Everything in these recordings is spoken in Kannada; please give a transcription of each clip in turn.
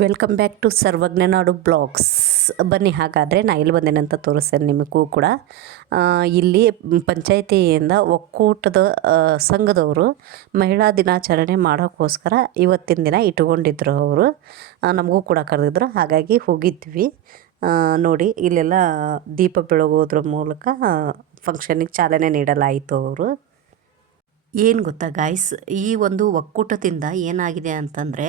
ವೆಲ್ಕಮ್ ಬ್ಯಾಕ್ ಟು ಸರ್ವಜ್ಞನಾಡು ಬ್ಲಾಗ್ಸ್. ಬನ್ನಿ, ಹಾಗಾದರೆ ನಾ ಇಲ್ಲಿ ಬಂದೇನಂತ ತೋರಿಸ್ತೇನೆ ನಿಮಗೂ ಕೂಡ. ಇಲ್ಲಿ ಪಂಚಾಯಿತಿಯಿಂದ ಒಕ್ಕೂಟದ ಸಂಘದವರು ಮಹಿಳಾ ದಿನಾಚರಣೆ ಮಾಡೋಕ್ಕೋಸ್ಕರ ಇವತ್ತಿನ ದಿನ ಇಟ್ಕೊಂಡಿದ್ರು. ಅವರು ನಮಗೂ ಕೂಡ ಕರೆದಿದ್ರು, ಹಾಗಾಗಿ ಹೋಗಿದ್ವಿ. ನೋಡಿ, ಇಲ್ಲೆಲ್ಲ ದೀಪ ಬೆಳಗೋದ್ರ ಮೂಲಕ ಫಂಕ್ಷನಿಗೆ ಚಾಲನೆ ನೀಡಲಾಯಿತು. ಅವರು ಏನು ಗೊತ್ತಾ ಗಾಯ್ಸ್, ಈ ಒಂದು ಒಕ್ಕೂಟದಿಂದ ಏನಾಗಿದೆ ಅಂತಂದರೆ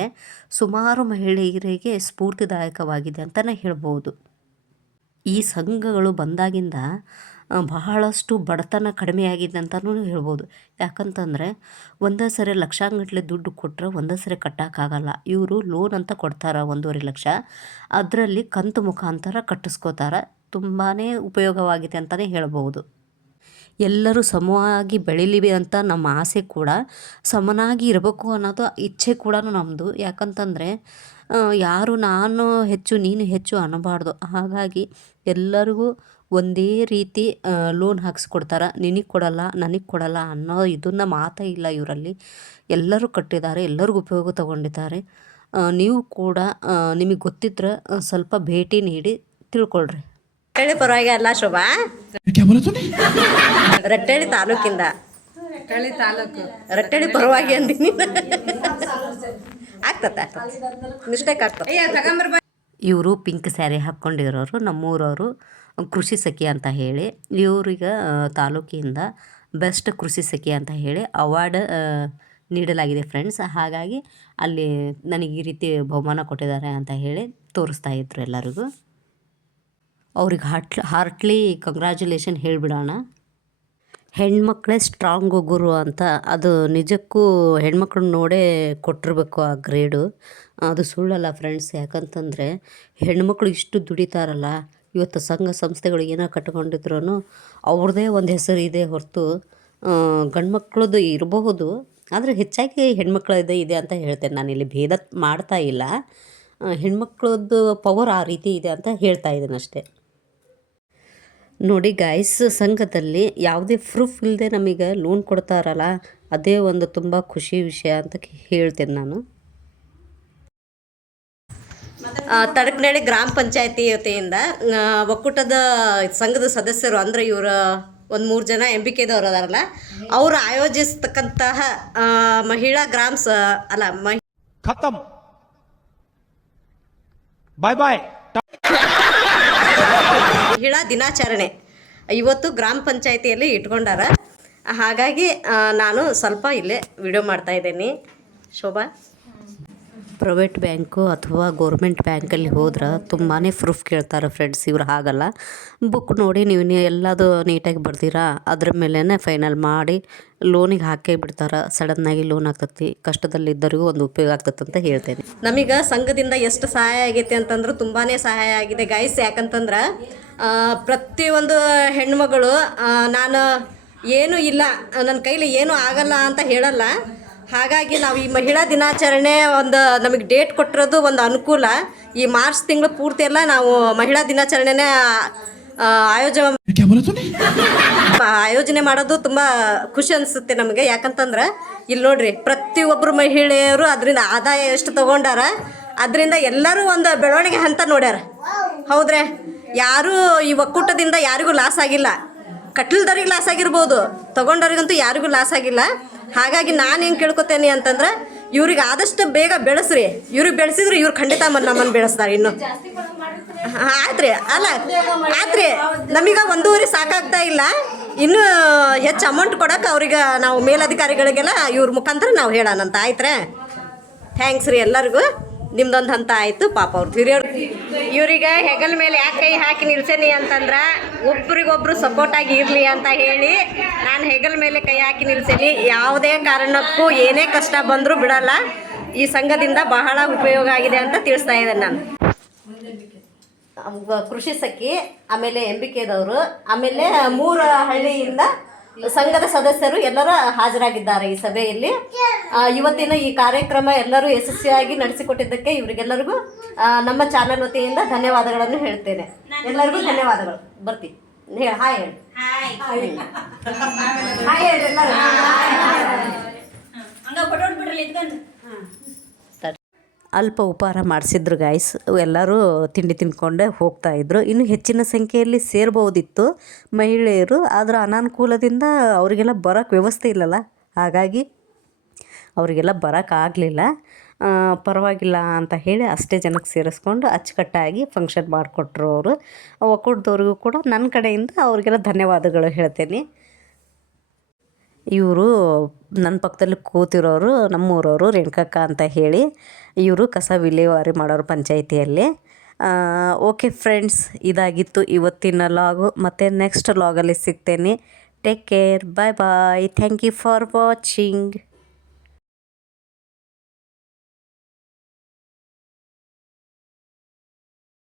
ಸುಮಾರು ಮಹಿಳೆಯರಿಗೆ ಸ್ಫೂರ್ತಿದಾಯಕವಾಗಿದೆ ಅಂತಲೇ ಹೇಳ್ಬೋದು. ಈ ಸಂಘಗಳು ಬಂದಾಗಿಂದ ಬಹಳಷ್ಟು ಬಡತನ ಕಡಿಮೆಯಾಗಿದೆ ಅಂತಲೂ ಹೇಳ್ಬೋದು. ಯಾಕಂತಂದರೆ ಒಂದೇ ಸರಿ ಲಕ್ಷಾಂಗಟ್ಟಲೆ ದುಡ್ಡು ಕೊಟ್ಟರೆ ಒಂದೇ ಸರಿ ಕಟ್ಟೋಕ್ಕಾಗಲ್ಲ. ಇವರು ಲೋನ್ ಅಂತ ಕೊಡ್ತಾರೆ 1.5 ಲಕ್ಷ, ಅದರಲ್ಲಿ ಕಂತು ಮುಖಾಂತರ ಕಟ್ಟಿಸ್ಕೋತಾರೆ. ತುಂಬಾ ಉಪಯೋಗವಾಗಿದೆ ಅಂತಲೇ ಹೇಳ್ಬೋದು. ಎಲ್ಲರೂ ಸಮವಾಗಿ ಬೆಳೀಲಿವಿ ಅಂತ ನಮ್ಮ ಆಸೆ ಕೂಡ, ಸಮನಾಗಿ ಇರಬೇಕು ಅನ್ನೋದು ಇಚ್ಛೆ ಕೂಡ ನಮ್ಮದು. ಯಾಕಂತಂದರೆ ಯಾರು ನಾನು ಹೆಚ್ಚು ನೀನು ಹೆಚ್ಚು ಅನ್ನಬಾರ್ದು. ಹಾಗಾಗಿ ಎಲ್ಲರಿಗೂ ಒಂದೇ ರೀತಿ ಲೋನ್ ಹಾಕ್ಸ್ಕೊಡ್ತಾರೆ. ನಿನಗೆ ಕೊಡಲ್ಲ, ನನಗೆ ಕೊಡಲ್ಲ ಅನ್ನೋ ಇದನ್ನು ಮಾತೇ ಇಲ್ಲ ಇವರಲ್ಲಿ. ಎಲ್ಲರೂ ಕಟ್ಟಿದ್ದಾರೆ, ಎಲ್ಲರಿಗೂ ಉಪಯೋಗ ತಗೊಂಡಿದ್ದಾರೆ. ನೀವು ಕೂಡ ನಿಮಗೆ ಗೊತ್ತಿದ್ರೆ ಸ್ವಲ್ಪ ಭೇಟಿ ನೀಡಿ ತಿಳ್ಕೊಳ್ರಿ. ರಟ್ಟಳ್ಳಿ ಪರವಾಗಿ ಅಲ್ಲ ಶೋಭಾ, ರಟ್ಟಳ್ಳಿ ತಾಲೂಕಿಂದ, ರಟ್ಟಳ್ಳಿ ಪರವಾಗಿ ಅಂದಿನಿ. ಆಗ್ತದ ಮಿಸ್ಟೇಕ್ ಆಗ್ತದೆ. ಇವರು ಪಿಂಕ್ ಸ್ಯಾರಿ ಹಾಕ್ಕೊಂಡಿರೋರು ನಮ್ಮೂರವರು, ಕೃಷಿ ಸಖಿ ಅಂತ ಹೇಳಿ. ಇವ್ರಿಗೆ ತಾಲೂಕಿಂದ ಬೆಸ್ಟ್ ಕೃಷಿ ಸಖಿ ಅಂತ ಹೇಳಿ ಅವಾರ್ಡ್ ನೀಡಲಾಗಿದೆ ಫ್ರೆಂಡ್ಸ್. ಹಾಗಾಗಿ ಅಲ್ಲಿ ನನಗೆ ಈ ರೀತಿ ಬಹುಮಾನ ಕೊಟ್ಟಿದ್ದಾರೆ ಅಂತ ಹೇಳಿ ತೋರಿಸ್ತಾ ಇದ್ರು ಎಲ್ಲರಿಗೂ. ಅವ್ರಿಗೆ ಹಾರ್ಟ್ಲಿ ಕಂಗ್ರ್ಯಾಚುಲೇಷನ್ ಹೇಳಿಬಿಡೋಣ. ಹೆಣ್ಮಕ್ಳೇ ಸ್ಟ್ರಾಂಗು ಗುರು ಅಂತ, ಅದು ನಿಜಕ್ಕೂ ಹೆಣ್ಮಕ್ಳನ್ನ ನೋಡೇ ಕೊಟ್ಟಿರ್ಬೇಕು ಆ ಗ್ರೇಡು. ಅದು ಸುಳ್ಳಲ್ಲ ಫ್ರೆಂಡ್ಸ್. ಯಾಕಂತಂದರೆ ಹೆಣ್ಮಕ್ಳು ಇಷ್ಟು ದುಡಿತಾರಲ್ಲ. ಇವತ್ತು ಸಂಘ ಸಂಸ್ಥೆಗಳು ಏನೋ ಕಟ್ಕೊಂಡಿದ್ರು ಅವ್ರದ್ದೇ ಒಂದು ಹೆಸರು ಇದೆ ಹೊರತು ಗಂಡು ಮಕ್ಳದ್ದು ಇರಬಹುದು, ಆದರೆ ಹೆಚ್ಚಾಗಿ ಹೆಣ್ಮಕ್ಳದ್ದು ಇದೆ ಅಂತ ಹೇಳ್ತೇನೆ. ನಾನಿಲ್ಲಿ ಭೇದ ಮಾಡ್ತಾ ಇಲ್ಲ. ಹೆಣ್ಮಕ್ಳದ್ದು ಪವರ್ ಆ ರೀತಿ ಇದೆ ಅಂತ ಹೇಳ್ತಾ ಇದ್ದೀನಿ ಅಷ್ಟೇ. ನೋಡಿ ಗಾಯ್ಸ್, ಸಂಘದಲ್ಲಿ ಯಾವುದೇ ಪ್ರೂಫ್ ಇಲ್ಲದೆ ನಮಗೆ ಲೋನ್ ಕೊಡ್ತಾರಲ್ಲ, ಅದೇ ಒಂದು ತುಂಬ ಖುಷಿ ವಿಷಯ ಅಂತ ಹೇಳ್ತೇನೆ ನಾನು. ತಡಕನಹಳ್ಳಿ ಗ್ರಾಮ ಪಂಚಾಯತಿ ವತಿಯಿಂದ ಒಕ್ಕೂಟದ ಸಂಘದ ಸದಸ್ಯರು ಅಂದರೆ ಇವರು ಒಂದು 3 ಜನ MBKದವ್ರು ಅದಾರಲ್ಲ, ಅವರು ಆಯೋಜಿಸ್ತಕ್ಕಂತಹ ಮಹಿಳಾ ಖತಮ್ ಬಾಯ್ ಬಾಯ್ ಮಹಿಳಾ ದಿನಾಚರಣೆ ಇವತ್ತು ಗ್ರಾಮ ಪಂಚಾಯತಿಯಲ್ಲಿ ಇಟ್ಕೊಂಡಾರ. ಹಾಗಾಗಿ ನಾನು ಸ್ವಲ್ಪ ಇಲ್ಲೇ ವಿಡಿಯೋ ಮಾಡ್ತಾಯಿದ್ದೀನಿ. ಶೋಭಾ, ಪ್ರೈವೇಟ್ ಬ್ಯಾಂಕು ಅಥವಾ ಗೌರ್ಮೆಂಟ್ ಬ್ಯಾಂಕಲ್ಲಿ ಹೋದ್ರೆ ತುಂಬಾ ಪ್ರೂಫ್ ಕೇಳ್ತಾರೆ ಫ್ರೆಂಡ್ಸ್. ಇವ್ರು ಹಾಗಲ್ಲ, ಬುಕ್ ನೋಡಿ ನೀವು ಎಲ್ಲದು ನೀಟಾಗಿ ಬರ್ತೀರಾ, ಅದ್ರ ಮೇಲೇ ಫೈನಲ್ ಮಾಡಿ ಲೋನಿಗೆ ಹಾಕೇ ಬಿಡ್ತಾರೆ. ಸಡನ್ನಾಗಿ ಲೋನ್ ಆಗ್ತೈತಿ, ಕಷ್ಟದಲ್ಲಿದ್ದರಿಗೂ ಒಂದು ಉಪಯೋಗ ಆಗ್ತೈತೆ ಅಂತ ಹೇಳ್ತೇನೆ. ನಮಗೆ ಸಂಘದಿಂದ ಎಷ್ಟು ಸಹಾಯ ಆಗೈತೆ ಅಂತಂದ್ರೆ ತುಂಬಾ ಸಹಾಯ ಆಗಿದೆ ಗಾಯ್ಸ್. ಯಾಕಂತಂದ್ರೆ ಪ್ರತಿಯೊಂದು ಹೆಣ್ಮಗಳು ನಾನು ಏನೂ ಇಲ್ಲ, ನನ್ನ ಕೈಲಿ ಏನೂ ಆಗಲ್ಲ ಅಂತ ಹೇಳಲ್ಲ. ಹಾಗಾಗಿ ನಾವು ಈ ಮಹಿಳಾ ದಿನಾಚರಣೆ ಒಂದು ನಮಗೆ ಡೇಟ್ ಕೊಟ್ಟಿರೋದು ಒಂದು ಅನುಕೂಲ. ಈ ಮಾರ್ಚ್ ತಿಂಗಳು ಪೂರ್ತಿ ಎಲ್ಲ ನಾವು ಮಹಿಳಾ ದಿನಾಚರಣೆನೇ ಆಯೋಜನೆ ಮಾಡೋದು ತುಂಬ ಖುಷಿ ಅನಿಸುತ್ತೆ ನಮಗೆ. ಯಾಕಂತಂದ್ರೆ ಇಲ್ಲಿ ನೋಡ್ರಿ, ಪ್ರತಿಯೊಬ್ಬರು ಮಹಿಳೆಯರು ಅದರಿಂದ ಆದಾಯ ಎಷ್ಟು ತೊಗೊಂಡಾರ, ಅದರಿಂದ ಎಲ್ಲರೂ ಒಂದು ಬೆಳವಣಿಗೆ ಹಂತ ನೋಡ್ಯಾರ. ಹೌದ್ರೆ, ಯಾರೂ ಈ ಒಕ್ಕೂಟದಿಂದ ಯಾರಿಗೂ ಲಾಸ್ ಆಗಿಲ್ಲ. ಕಟ್ಲಿದವ್ರಿಗೆ ಲಾಸ್ ಆಗಿರ್ಬೋದು, ತೊಗೊಂಡವ್ರಿಗಂತೂ ಯಾರಿಗೂ ಲಾಸ್ ಆಗಿಲ್ಲ. ಹಾಗಾಗಿ ನಾನೇನು ಕೇಳ್ಕೊತೇನೆ ಅಂತಂದ್ರೆ ಇವ್ರಿಗೆ ಆದಷ್ಟು ಬೇಗ ಬೆಳೆಸ್ರಿ. ಇವ್ರಿಗೆ ಬೆಳೆಸಿದ್ರೆ ಇವ್ರು ಖಂಡಿತ ನಮ್ಮನ್ನು ಬೆಳೆಸ್ತಾರೆ. ಇನ್ನು ಆಯ್ತ್ರಿ, ಅಲ್ಲ ಆಯ್ತ್ರಿ, ನಮೀಗ 1.5 ಸಾಕಾಗ್ತಾ ಇಲ್ಲ. ಇನ್ನೂ ಹೆಚ್ಚು ಅಮೌಂಟ್ ಕೊಡೋಕೆ ಅವ್ರಿಗೆ ನಾವು ಮೇಲಧಿಕಾರಿಗಳಿಗೆಲ್ಲ ಇವ್ರ ಮುಖಾಂತರ ನಾವು ಹೇಳೋಣಂತ. ಆಯ್ತ್ರೆ, ಥ್ಯಾಂಕ್ಸ್ ರೀ ಎಲ್ಲರಿಗೂ. ನಿಮ್ದೊಂದು ಹಂತ ಆಯಿತು. ಪಾಪ ಅವ್ರು ಹಿರಿಯರು ಇವ್ರಿಗೆ ಹೆಗಲ ಮೇಲೆ ಯಾಕೆ ಕೈ ಹಾಕಿ ನಿಲ್ಸೇನಿ ಅಂತಂದ್ರೆ ಒಬ್ರಿಗೊಬ್ರು ಸಪೋರ್ಟಾಗಿ ಇರಲಿ ಅಂತ ಹೇಳಿ ನಾನು ಹೆಗಲ ಮೇಲೆ ಕೈ ಹಾಕಿ ನಿಲ್ಸೇನಿ. ಯಾವುದೇ ಕಾರಣಕ್ಕೂ ಏನೇ ಕಷ್ಟ ಬಂದರೂ ಬಿಡಲ್ಲ. ಈ ಸಂಘದಿಂದ ಬಹಳ ಉಪಯೋಗ ಆಗಿದೆ ಅಂತ ತಿಳಿಸ್ತಾ ಇದ್ದೇನೆ ನಾನು. ಕೃಷಿ ಸಖಿ, ಆಮೇಲೆ MBKದವರು, ಆಮೇಲೆ 3 ಹಳ್ಳಿಯಿಂದ ಸಂಘದ ಸದಸ್ಯರು ಎಲ್ಲರೂ ಹಾಜರಾಗಿದ್ದಾರೆ ಈ ಸಭೆಯಲ್ಲಿ. ಇವತ್ತಿನ ಈ ಕಾರ್ಯಕ್ರಮ ಎಲ್ಲರೂ ಯಶಸ್ವಿಯಾಗಿ ನಡೆಸಿಕೊಟ್ಟಿದ್ದಕ್ಕೆ ಇವರಿಗೆಲ್ಲರಿಗೂ ನಮ್ಮ ಚಾನಲ್ ವತಿಯಿಂದ ಧನ್ಯವಾದಗಳನ್ನು ಹೇಳ್ತೇನೆ. ಎಲ್ಲರಿಗೂ ಧನ್ಯವಾದಗಳು. ಬರ್ತೀವಿ, ಹೇಳಿ ಹಾಯ್ ಹೇಳಿ. ಹಾಯ್ ಹೇಳಿ ಎಲ್ಲರೂ. ಅಲ್ಪ ಉಪಹಾರ ಮಾಡಿಸಿದ್ರು ಗಾಯ್ಸ್. ಎಲ್ಲರೂ ತಿಂಡಿ ತಿಂದ್ಕೊಂಡೇ ಹೋಗ್ತಾಯಿದ್ರು. ಇನ್ನು ಹೆಚ್ಚಿನ ಸಂಖ್ಯೆಯಲ್ಲಿ ಸೇರ್ಬೋದಿತ್ತು ಮಹಿಳೆಯರು, ಆದರೆ ಅನಾನುಕೂಲದಿಂದ ಅವರಿಗೆಲ್ಲ ಬರೋಕ್ಕೆ ವ್ಯವಸ್ಥೆ ಇಲ್ಲಲ್ಲ, ಹಾಗಾಗಿ ಅವರಿಗೆಲ್ಲ ಬರೋಕ್ಕಾಗಲಿಲ್ಲ. ಪರವಾಗಿಲ್ಲ ಅಂತ ಹೇಳಿ ಅಷ್ಟೇ ಜನಕ್ಕೆ ಸೇರಿಸ್ಕೊಂಡು ಅಚ್ಚುಕಟ್ಟಾಗಿ ಫಂಕ್ಷನ್ ಮಾಡಿಕೊಟ್ರು ಅವರು. ಒಕ್ಕೂಟದವ್ರಿಗೂ ಕೂಡ ನನ್ನ ಕಡೆಯಿಂದ ಅವರಿಗೆಲ್ಲ ಧನ್ಯವಾದಗಳು ಹೇಳ್ತೇನೆ. ಇವರು ನನ್ನ ಪಕ್ಕದಲ್ಲಿ ಕೂತಿರೋರು ನಮ್ಮೂರವರು ರೇಣುಕಕ್ಕ ಅಂತ ಹೇಳಿ, ಇವರು ಕಸ ವಿಲೇವಾರಿ ಮಾಡೋರು ಪಂಚಾಯಿತಿಯಲ್ಲಿ. ಓಕೆ ಫ್ರೆಂಡ್ಸ್, ಇದಾಗಿತ್ತು ಇವತ್ತಿನ ಲಾಗು. ಮತ್ತು ನೆಕ್ಸ್ಟ್ ಲಾಗಲ್ಲಿ ಸಿಗ್ತೇನೆ. Take care, bye bye, thank you for watching.